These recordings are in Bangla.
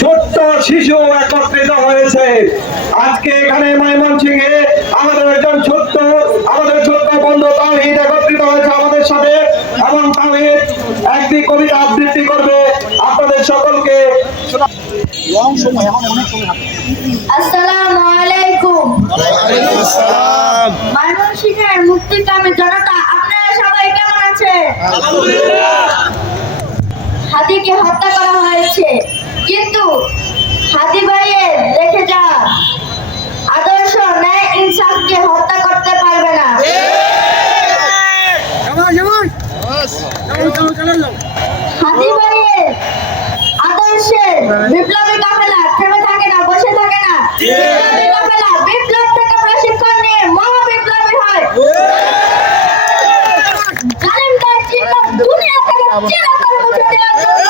ছোট্ট শিশু একত্রিত হয়েছে। আজকে এখানে ময়মনসিংহে আমাদের ছোট্ট বন্ধু তাওহীদ একত্রিত হয়েছে আমাদের সাথে, এবং তাওহীদ একটি কবিতা আবৃত্তি করবে আপনাদের সকলকে। আসসালামু আলাইকুম। ময়মনসিংহের মুক্তিকামী জনতা, আপনারা সবাই কেমন আছেন? হাদিকে হত্যা করা হয়েছে, কিন্তু হাদি ভাইয়ের রেখে যাওয়া আদর্শ ন্যায় ইনসাফকে হত্যা করতে পারবে না। হাদি ভাইয়ের আদর্শের বিপ্লবী কাফেলা থেমে থাকে না, বসে থাকে না। বিপ্লবী কাফেলা বিপ্লব থেকে প্রশিক্ষণ নিয়ে মহাবিপ্লবী হয়। জালিমদের চিহ্ন দুনিয়া থেকে চিরতরে মুছে দেওয়ার জন্য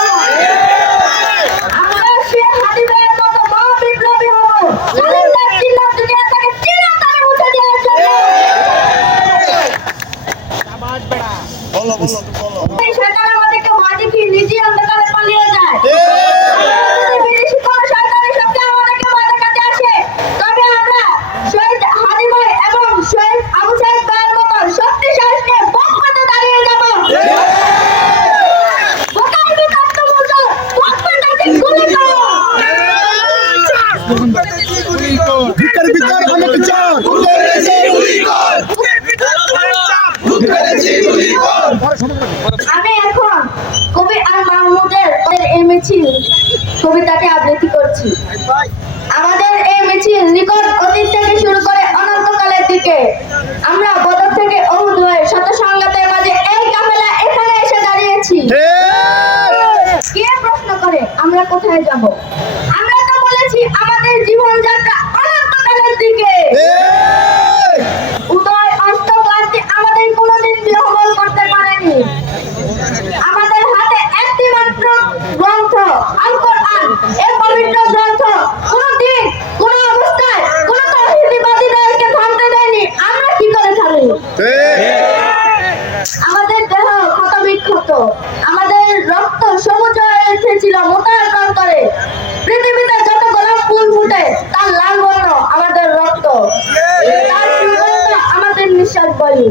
আমরা শেখ হাদি ভাইয়ের মতো মহাবিপ্লবী হব। জালিমদের চিহ্ন দুনিয়া থেকে চিরতরে মুছে দেওয়ার জন্য। এই শয়তান আমাদেরকে ভয় দেখিয়ে নিজে অন্ধকারে পালিয়ে যায়। বিদেশি কোন শয়তানি শক্তি আমাদেরকে ভয় দেখাতে আসে, তবে আমরা শহীদ হাদি ভাই এবং শহীদ আবু সাইদ ভাইয়ের মতো শক্তি সাহস নিয়ে বকপথে দাঁড়িয়ে যাব। বোকার বিতর্ক মতো বকপথে গুলি করো। আমি এখন কবি আর মাহমুদের এই মিছিল কবিতাটি আবৃত্তি করছি। আমাদের এই মিছিল নিকট অতীত থেকে শুরু করে অনন্তকালের দিকে। আমরা বদর থেকে অহুদ হয়ে শত সংঘাতের মাঝে এই কাফেলা এখানে এসে দাঁড়িয়েছি। কে প্রশ্ন করে আমরা কোথায় যাব? আমরা তো বলেছি আমাদের জীবনযাত্রা অনন্তকালের দিকে। উদয় অস্ত ক্লান্তি আমাদের কোনোদিন বিহ্বল করতে পারেনি। আমাদের হাতে একটি মাত্র গ্রন্থ আল কোরআন। এই পবিত্র গ্রন্থ কোনদিন কোন অবস্থায় কোন তাওহীদবাদীদেরকে থামতে দেয়নি। আমরা কি করে থামি? আমাদের দেহ ক্ষত বিক্ষত, আমাদের রক্ত সমুদ্র হয়ে উঠেছিল মোটার প্রান্তরে। পৃথিবীতে যত গোলাপ ফুল ফুটে তার লাল বর্ণ আমাদের রক্ত, তার সুগন্ধ আমাদের নিঃশ্বাস বায়ু।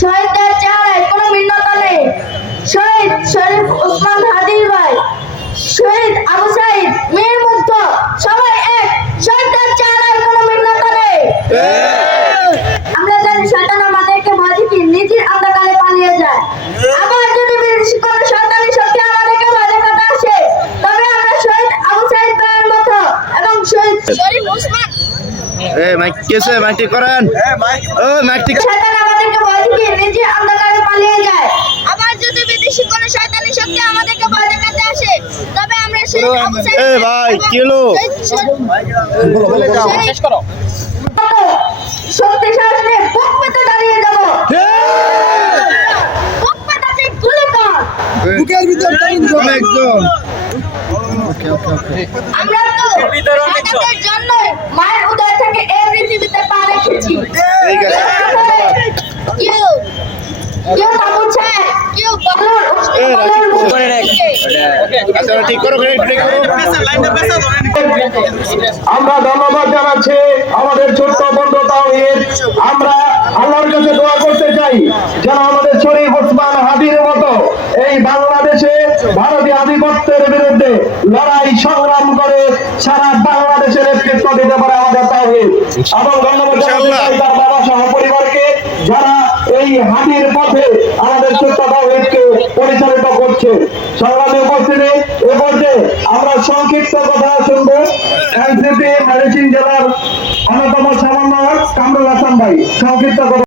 শহীদদের চেহারায় কোনো ভিন্নতা নেই। শহীদ শরীফ ওসমান হাদির ভাই, শহীদ আবু সাইদ, মীর মুগ্ধ, সবাই এক। শহীদদের চেহারায় কোনো ভিন্নতা নেই। আমরা জানি শয়তান আমাদেরকে ভয় দেখিয়ে নিজের অন্ধকারে পালিয়ে যায়। আবার যদি বিদেশি কোনো শয়তানি শক্তি আমাদেরকে ভয় দেখাতে আসে, তবে আমরা শহীদ আবু সাইদ ভাইয়ের মতো এবং শহীদ শরীফ ওসমান শয়তান আমাদেরকে ভয় দেখিয়ে নিজের অন্ধকারে পালিয়ে যায়। আবার যদি বিদেশি কোনো শয়তানি শক্তি আমাদেরকে ভয় দেখাতে আসে, তবে আমরা শহীদ আবু সাইদ শক্তি সাহস নিয়ে বকপথে দাঁড়িয়ে যাব। বকপথে গুলি কর। আমরা তো শাহাদাতের জন্য মায়ের উদয় থেকে এই পৃথিবীতে পা রেখেছি। কেউ কাপড় ছায়, কেউ বদর আমরা ধন্যবাদ জানাচ্ছি আমাদের ছোট্ট বন্ধু তাওহীদ। আমরা আল্লাহর কাছে দোয়া করতে চাই যেন আমাদের শরীফ ওসমান হাদির মতো এই বাংলাদেশে ভারতীয় আধিপত্যের বিরুদ্ধে লড়াই সংগ্রাম করে সারা বাংলাদেশের নেতৃত্ব দিতে পারে আমাদের তাওহীদ। এবং ধন্যবাদ জানাচ্ছি তার বাবা সহ পরিবারকে, যারা এই হাদির পথে আমাদের ছোট্ট তাওহীদকে পরিচালিত করছে। সংগ্রামী উপস্থিতি, এ পর্যায়ে আমরা সংক্ষিপ্ত কথা শুনবো এনসিপি ময়মনসিংহ জেলার অন্যতম সমন্বয়ক কামরুল হাসান ভাই। সংক্ষিপ্ত কথা।